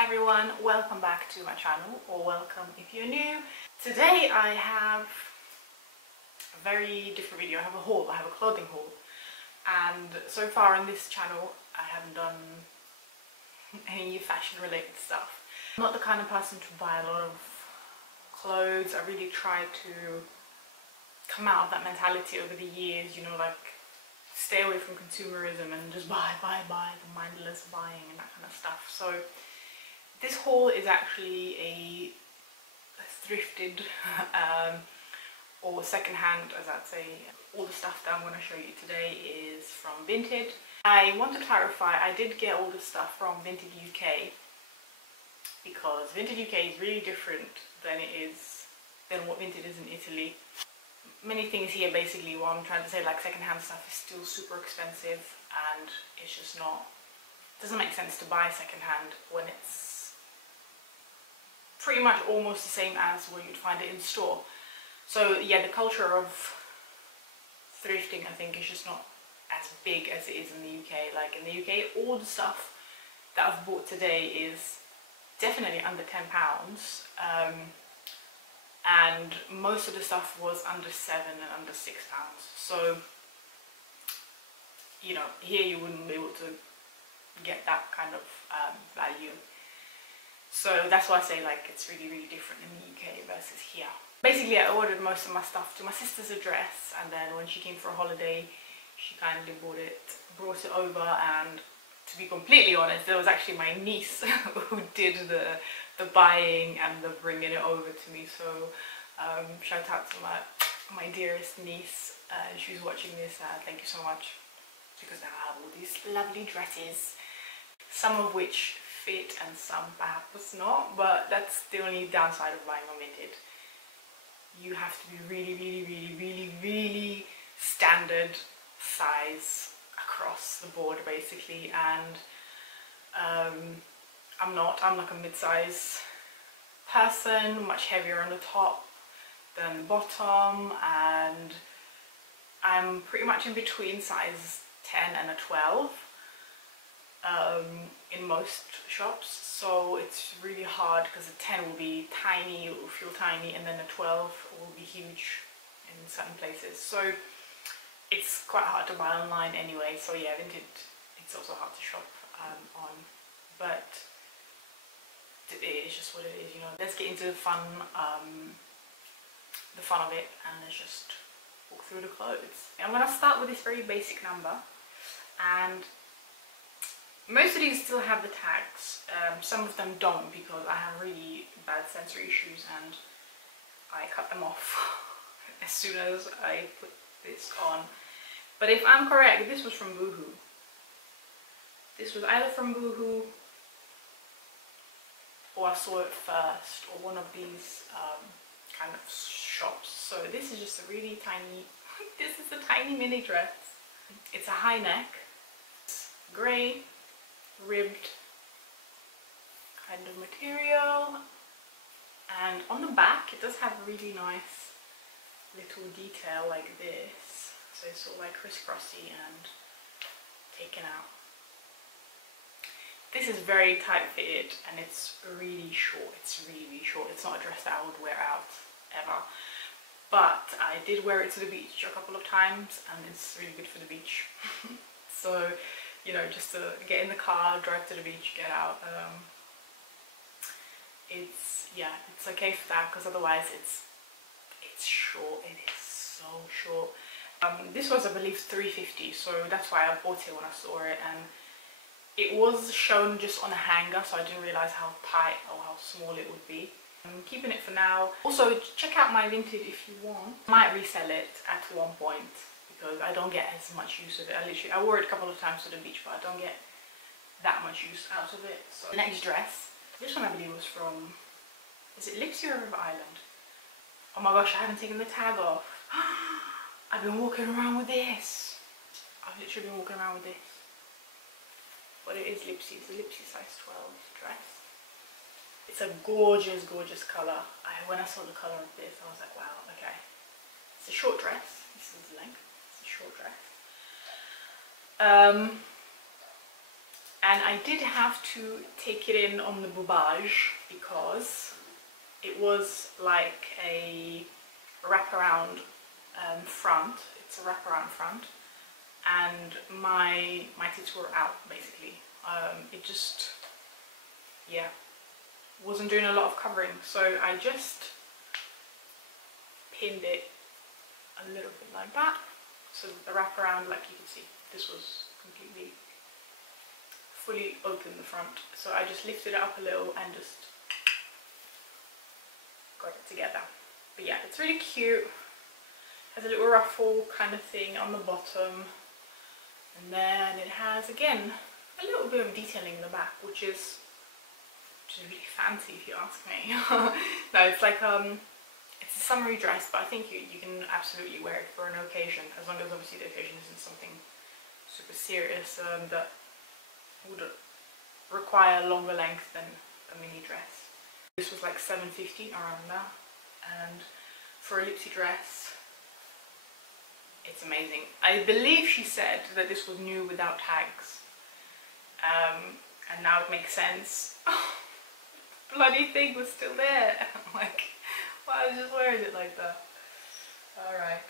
Hi everyone, welcome back to my channel, or welcome if you're new. Today I have a very different video. I have a haul, I have a clothing haul, and so far on this channel I haven't done any fashion related stuff. I'm not the kind of person to buy a lot of clothes. I really try to come out of that mentality over the years, you know, like stay away from consumerism and just buy, the mindless buying and that kind of stuff. So this haul is actually a thrifted or second-hand, as I'd say. All the stuff that I'm going to show you today is from Vinted. I want to clarify, I did get all the stuff from Vinted UK because Vinted UK is really different than what Vinted is in Italy. Many things here, basically, what I'm trying to say, like second-hand stuff is still super expensive, and it's just not, it doesn't make sense to buy second-hand when it's pretty much almost the same as where you'd find it in store. So yeah, the culture of thrifting, I think, is just not as big as it is in the UK. Like in the UK, all the stuff that I've bought today is definitely under £10, and most of the stuff was under £7 and under £6. So, you know, here you wouldn't be able to get that kind of value. So that's why I say, like, it's really, really different in the UK versus here. Basically, I ordered most of my stuff to my sister's address, and then when she came for a holiday, she kindly brought it over. And to be completely honest, it was actually my niece who did the buying and the bringing it over to me. So shout out to my dearest niece. She's watching this. Thank you so much, because now I have all these lovely dresses, some of which fit and some perhaps not, but that's the only downside of buying on Vinted. You have to be really standard size across the board, basically, and I'm like a mid-size person, much heavier on the top than the bottom, and I'm pretty much in between size 10 and a 12 in most shops. So it's really hard because the 10 will be tiny, it will feel tiny, and then the 12 will be huge in certain places. So it's quite hard to buy online anyway. So yeah, Vinted, it's also hard to shop on, but it is just what it is, you know. Let's get into the fun of it, and let's just walk through the clothes. I'm gonna start with this very basic number, and most of these still have the tags. Some of them don't, because I have really bad sensory issues and I cut them off as soon as I put this on. But if I'm correct, this was from Boohoo. This was either from Boohoo, or I saw it first, or one of these kind of shops. So this is just a really tiny, this is a tiny mini dress. It's a high neck, it's grey, ribbed kind of material, and on the back it does have a really nice little detail like this, so it's all like crisscrossy and taken out. This is very tight fitted, and it's really short. It's really short. It's not a dress that I would wear out ever, but I did wear it to the beach a couple of times, and it's really good for the beach. So, you know, just to get in the car, drive to the beach, get out. It's okay for that, because otherwise it's short. It is so short. This was, I believe, $3.50, so that's why I bought it when I saw it, and it was shown just on a hanger, so I didn't realize how tight or how small it would be. I'm keeping it for now. Also, check out my Vinted if you want. I might resell it at one point, because I don't get as much use of it. I wore it a couple of times to the beach, but I don't get that much use out of it. So the next dress, this one I believe was from, is it Lipsy or River Island? Oh my gosh, I haven't taken the tag off. I've been walking around with this. I've literally been walking around with this. But it is Lipsy. It's a Lipsy size 12 dress. It's a gorgeous, gorgeous colour. When I saw the colour of this, I was like, wow, okay. It's a short dress. This is the length. It's a short dress. And I did have to take it in on the boobage because it was like a wraparound front. It's a wraparound front, and my tits were out basically. It just, yeah, wasn't doing a lot of covering, so I just pinned it a little bit like that. So the wraparound, like you can see, this was completely fully open the front. So I just lifted it up a little and just got it together. But yeah, it's really cute. Has a little ruffle kind of thing on the bottom, and then it has again a little bit of detailing in the back, which is really fancy if you ask me. No, it's like it's a summery dress, but I think you can absolutely wear it for an occasion, as long as obviously the occasion isn't something super serious that would require longer length than a mini dress. This was like $7.50 around that, and for a Lipsy dress, it's amazing. I believe she said that this was new without tags, and now it makes sense. Oh, the bloody thing was still there. Like, why was I just wearing it like that? Alright.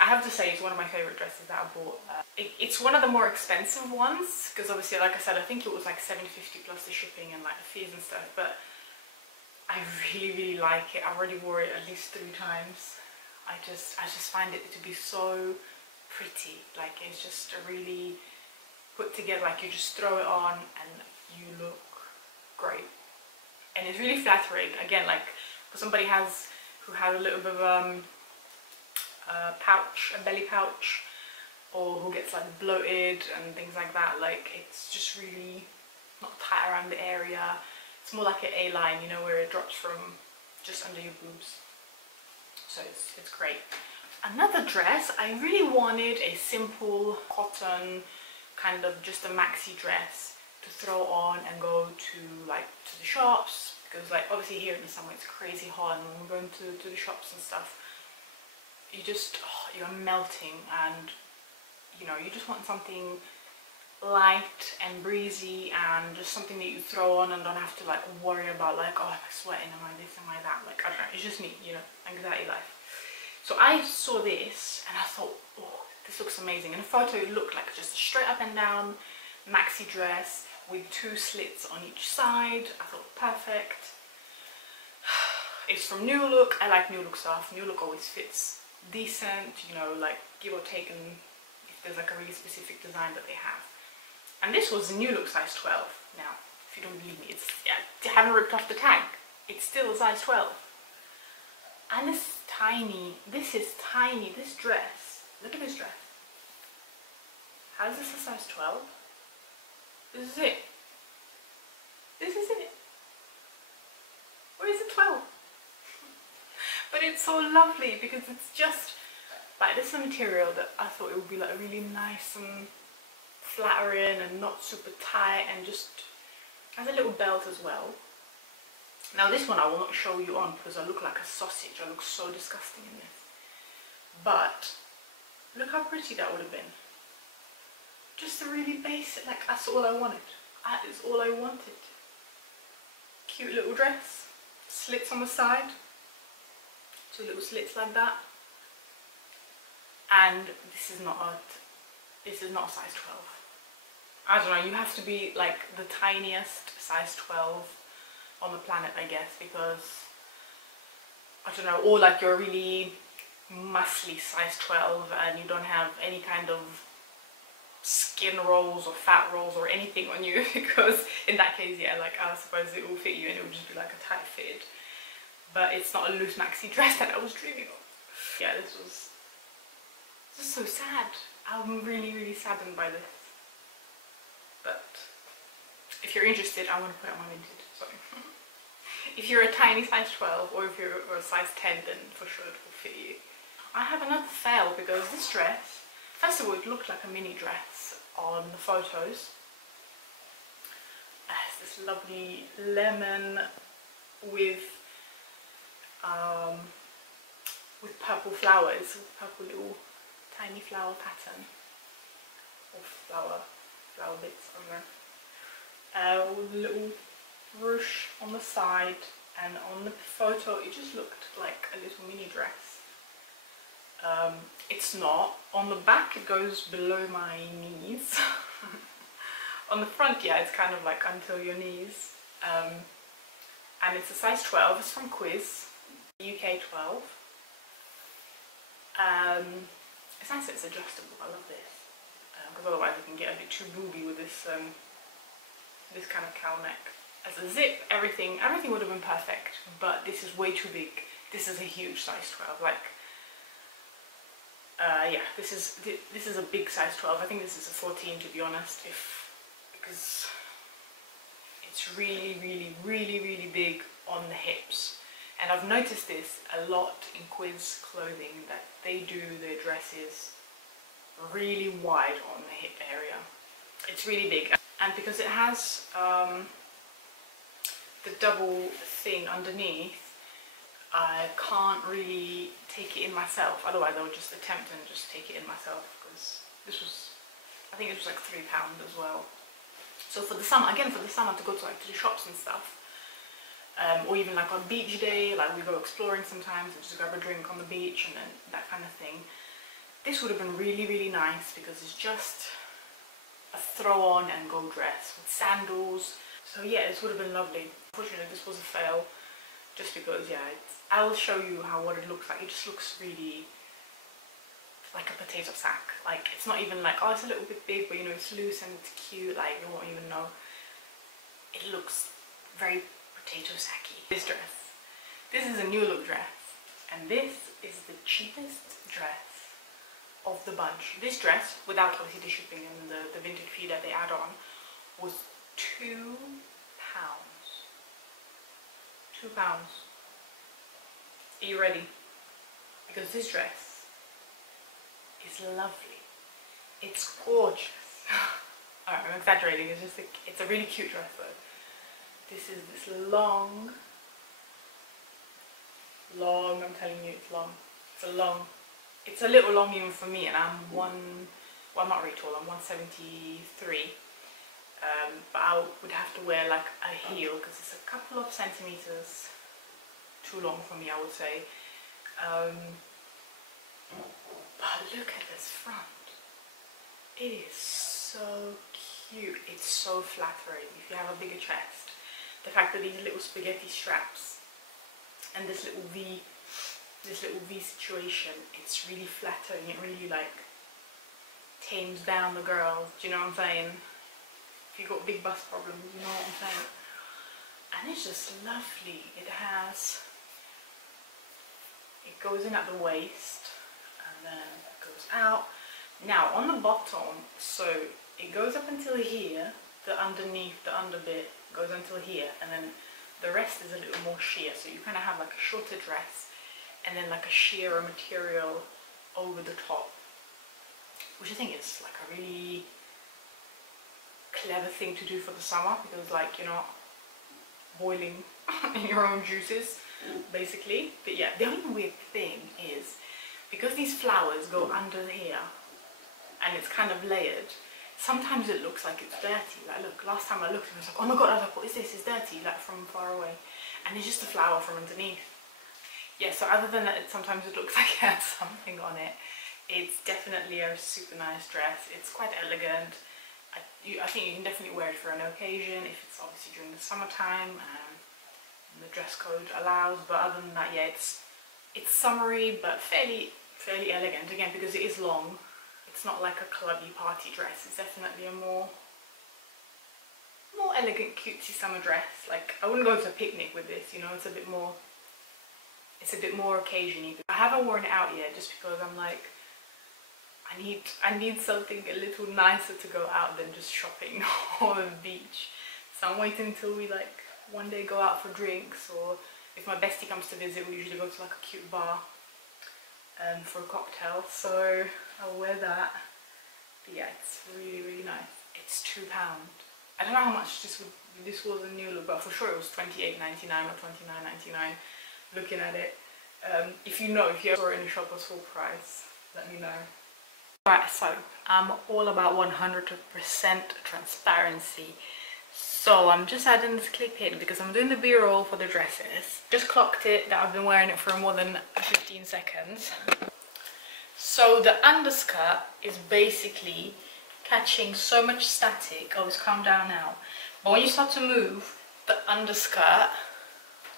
I have to say, it's one of my favourite dresses that I bought. It's one of the more expensive ones, because obviously, like I said, I think it was like $7.50 plus the shipping and like the fees and stuff, but I really like it. I already wore it at least 3 times. I just find it to be so pretty. Like, it's just a really put together, like you just throw it on and you look great. And it's really flattering, again, like for somebody who has a little bit of pouch, a belly pouch, or who gets like bloated and things like that. Like, it's just really not tight around the area. It's more like an A-line, you know, where it drops from just under your boobs. So it's great. Another dress, I really wanted a simple cotton, kind of just a maxi dress to throw on and go to the shops, because like obviously here in the summer it's crazy hot, and when we're going to the shops and stuff, you just, you're melting, and you know, you just want something light and breezy, and just something that you throw on and don't have to like worry about like, oh, am I sweating, am I this, am I that, like I don't know, it's just me, you know, anxiety life. So I saw this and I thought, oh, this looks amazing. In a photo it looked like just a straight up and down maxi dress with 2 slits on each side. I thought, perfect. It's from New Look. I like New Look stuff. New Look always fits decent, you know, like give or take, and if there's like a really specific design that they have. And this was a New Look size 12. Now, if you don't believe me, it's, I haven't ripped off the tag. It's still a size 12. And it's tiny. This is tiny. This dress. Look at this dress. How is this a size 12? This is it. This is it. Where is it 12? But it's so lovely because it's just like, this is a material that I thought it would be like really nice and flattering and not super tight, and just has a little belt as well. Now this one I will not show you on because I look like a sausage. I look so disgusting in this. But look how pretty that would have been. Just a really basic, like that's all I wanted. That is all I wanted. Cute little dress. Slits on the side. 2 little slits like that. And this is not a size 12. I don't know, you have to be like the tiniest size 12 on the planet, I guess, because I don't know, or like you're really muscly size 12 and you don't have any kind of skin rolls or fat rolls or anything on you, because in that case, yeah, like I suppose it will fit you and it will just be like a tight fit. But it's not a loose maxi dress that I was dreaming of. Yeah, this was just so sad. I'm really, really saddened by this. But if you're interested, I want to put it on my Vinted. So if you're a tiny size 12 or if you're a size 10, then for sure it will fit you. I have another fail because this dress, first of all, it looked like a mini dress on the photos. It has this lovely lemon with purple flowers, with purple little tiny flower pattern, or flower bits, I don't know. with a little ruche on the side, and on the photo it just looked like a little mini dress. It's not. On the back it goes below my knees. On the front, yeah, it's kind of like until your knees. And it's a size 12. It's from Quiz, UK 12. It's nice that it's adjustable. I love this, because otherwise it can get a bit too booby with this this kind of cowl neck. As a zip, everything would have been perfect, but this is way too big. This is a huge size 12. Like, yeah, this is a big size 12. I think this is a 14, to be honest, because it's really, really, really, really big on the hips. And I've noticed this a lot in Quiz clothing, that they do their dresses really wide on the hip area. It's really big, and because it has the double thing underneath, I can't really take it in myself. Otherwise I would just attempt and just take it in myself, because this was, I think it was like £3 as well. So for the summer, again, for the summer, to go to like to the shops and stuff, or even like on beach day, like we go exploring sometimes and just grab a drink on the beach and then that kind of thing, this would have been really, really nice, because it's just a throw on and go dress with sandals. So yeah, this would have been lovely. Unfortunately, this was a fail, just because, yeah, I'll show you what it looks like. It just looks really like a potato sack. Like, it's not even like, oh, it's a little bit big, but you know, it's loose and it's cute, like you won't even know. It looks very potato sacky. This dress, this is a new look dress, and this is the cheapest dress of the bunch. This dress, without obviously the shipping and the Vinted fee that they add on, was £2. £2. Are you ready? Because this dress is lovely. It's gorgeous. Alright, I'm exaggerating. It's just it's a really cute dress though. This is this long, I'm telling you, it's long. It's a little long even for me, and I'm I'm not really tall, I'm 173. But I would have to wear like a heel, because it's a couple of centimeters too long for me, I would say. But look at this front. It is so cute. It's so flattering if you have a bigger chest. The fact that these little spaghetti straps and this little V situation, it's really flattering. It really like tames down the girls. Do you know what I'm saying? If you've got big bust problems, you know what I'm saying. And it's just lovely. It goes in at the waist and then it goes out. Now on the bottom, so it goes up until here, the underneath, the under bit goes until here, and then the rest is a little more sheer, so you kind of have like a shorter dress and then like a sheerer material over the top, which I think is like a really clever thing to do for the summer, because like you're not boiling in your own juices basically. But yeah, the only weird thing is, because these flowers go under here and it's kind of layered, sometimes it looks like it's dirty. Like look, last time I looked, I was like, oh my god, I was like, what is this? It's dirty, like from far away, and it's just a flower from underneath. Yeah, so other than that, sometimes it looks like it has something on it. It's definitely a super nice dress. It's quite elegant. I think you can definitely wear it for an occasion, if it's obviously during the summertime and the dress code allows. But other than that, yeah, it's summery but fairly elegant, again, because it is long. It's not like a clubby party dress. It's definitely a more elegant, cutesy summer dress. Like, I wouldn't go to a picnic with this, you know. It's a bit more occasion-y. I haven't worn it out yet, just because I'm like, I need something a little nicer to go out than just shopping or the beach. So I'm waiting until we like one day go out for drinks, or if my bestie comes to visit, we usually go to like a cute bar for a cocktail. So I'll wear that. But yeah, it's really, really nice. It's £2. I don't know how much this was a new look, but for sure it was £28.99 or £29.99 looking at it. If you saw it in the shop was full price, let me know. Right, so I'm all about 100% transparency. So I'm just adding this clip in because I'm doing the b-roll for the dresses. Just clocked it that I've been wearing it for more than 15 seconds. So the underskirt is basically catching so much static. Oh, it's calmed down now. But when you start to move, the underskirt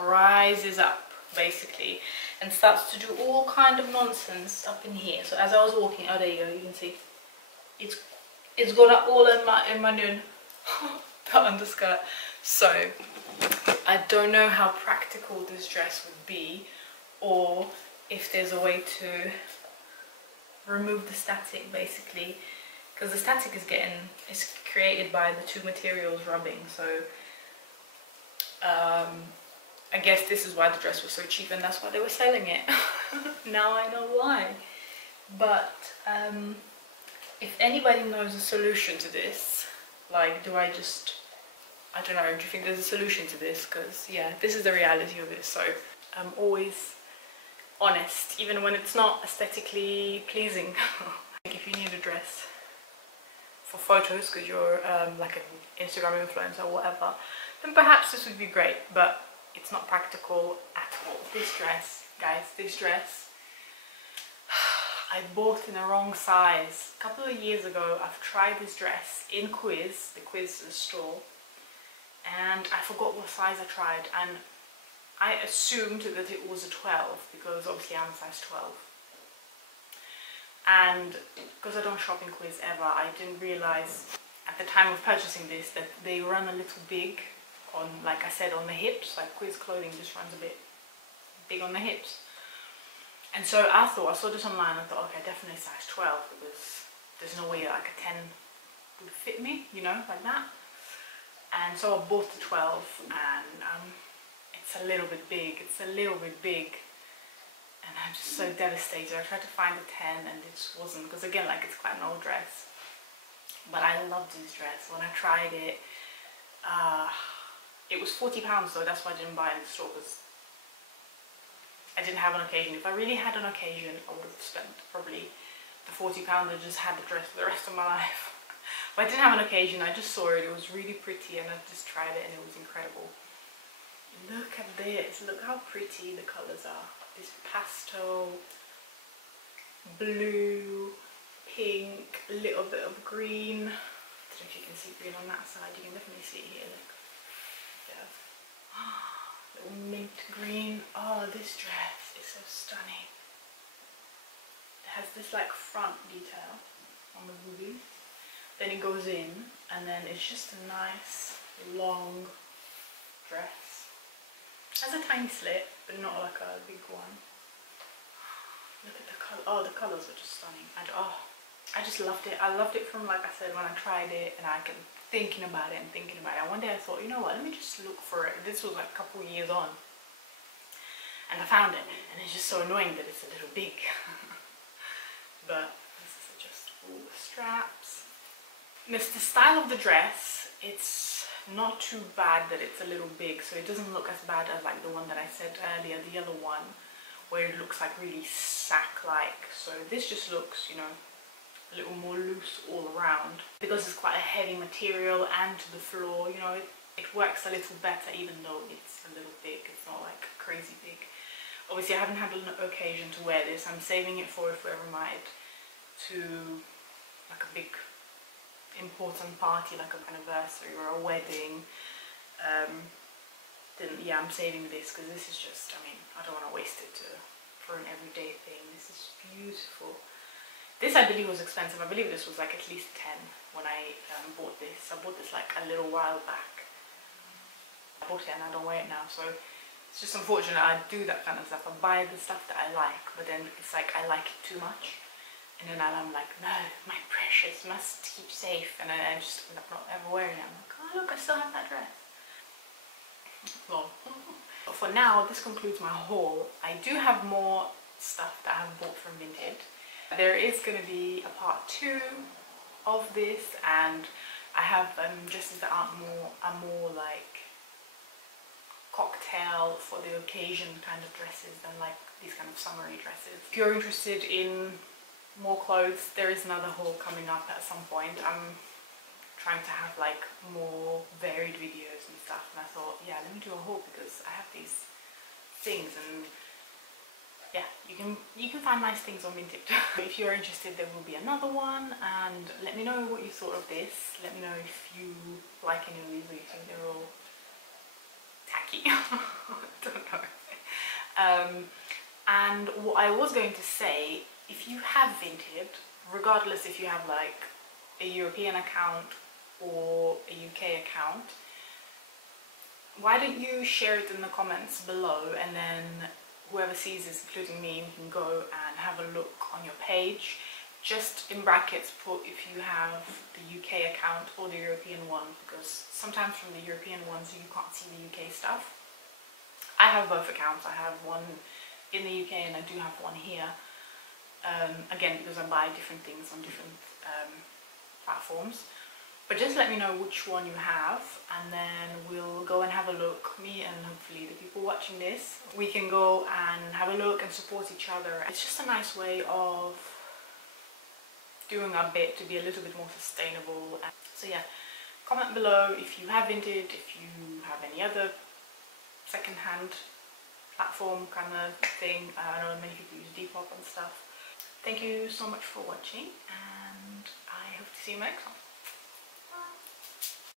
rises up basically and starts to do all kind of nonsense up in here. So as I was walking, oh there you go, you can see it's gone up all in my noon. The underskirt. So I don't know how practical this dress would be, or if there's a way to remove the static basically, because the static is created by the two materials rubbing. So I guess this is why the dress was so cheap and that's why they were selling it. Now I know why. But if anybody knows a solution to this, like, I don't know, do you think there's a solution to this? Because yeah, this is the reality of it. So I'm always honest, even when it's not aesthetically pleasing. If you need a dress for photos because you're like an Instagram influencer or whatever, then perhaps this would be great, but it's not practical at all. This dress, guys, this dress, I bought in the wrong size. A couple of years ago, I've tried this dress in Quiz, the Quiz store, and I forgot what size I tried, and I assumed that it was a 12 because obviously I'm a size 12. And because I don't shop in Quiz ever, I didn't realize at the time of purchasing this that they run a little big on, like I said, on the hips. Like Quiz clothing just runs a bit big on the hips. And so I saw this online and I thought, okay, definitely size 12 because there's no way like a 10 would fit me, you know, like that. And so I bought the 12 and it's a little bit big, and I'm just so devastated. I tried to find a 10 and it just wasn't, because again, like, it's quite an old dress. But I loved this dress. When I tried it, it was £40 though, that's why I didn't buy it in the store, because I didn't have an occasion. If I really had an occasion, I would have spent probably the £40 and just had the dress for the rest of my life. But I didn't have an occasion, I just saw it, it was really pretty and I just tried it and it was incredible. Look at this, look how pretty the colours are. This pastel, blue, pink, a little bit of green. I don't know if you can see green on that side, you can definitely see it here, look. Yeah. Little mint green. Oh, this dress is so stunning. It has this like front detail on the boobies. Then it goes in and then it's just a nice long dress. It has a tiny slit, but not like a big one. Look at the colour. Oh, the colours are just stunning. And oh, I just loved it. I loved it from, like I said, when I tried it and I kept thinking about it. And one day I thought, you know what, let me just look for it. This was like a couple years on. And I found it. And it's just so annoying that it's a little big. But this is just all the straps. The style of the dress, it's not too bad that it's a little big, so it doesn't look as bad as like the one that I said earlier, the other one, where it looks like really sack-like. So this just looks, you know, a little more loose all around. Because it's quite a heavy material and to the floor, you know, it works a little better even though it's a little big. It's not like crazy big. Obviously I haven't had an occasion to wear this. I'm saving it for if we ever might to like a big important party, like an anniversary or a wedding. Then yeah, I'm saving this because this is just, I mean, I don't want to waste it for an everyday thing. This is beautiful. This I believe was expensive. I believe this was like at least 10 when I bought this. I bought this like a little while back. I bought it and I don't wear it now, so it's just unfortunate. I do that kind of stuff. I buy the stuff that I like, but then it's like I like it too much. And then I'm like, no, my precious must keep safe. And I just end up not ever wearing it. I'm like, oh look, I still have that dress. Well, but for now, this concludes my haul. I do have more stuff that I have bought from Vinted. There is going to be a part 2 of this, and I have dresses that are more like cocktail for the occasion kind of dresses than like these kind of summery dresses. If you're interested in more clothes, there is another haul coming up at some point. I'm trying to have like more varied videos and stuff, and I thought, yeah, let me do a haul because I have these things, and yeah, you can find nice things on Vinted. If you're interested, there will be another one, and let me know what you thought of this. Let me know if you like any of these or you think they're all tacky. I don't know. And what I was going to say, if you have Vinted, regardless if you have like a European account or a UK account, why don't you share it in the comments below, and then whoever sees this, including me, can go and have a look on your page. Just in brackets put if you have the UK account or the European one, because sometimes from the European ones you can't see the UK stuff. I have both accounts. I have one in the UK and I do have one here. Again, because I buy different things on different platforms. But just let me know which one you have, and then we'll go and have a look. Me and hopefully the people watching this, we can go and have a look and support each other. It's just a nice way of doing our bit to be a little bit more sustainable. So yeah, comment below if you have Vinted, if you have any other second-hand platform kind of thing. I know many people use Depop and stuff. Thank you so much for watching, and I hope to see you next one.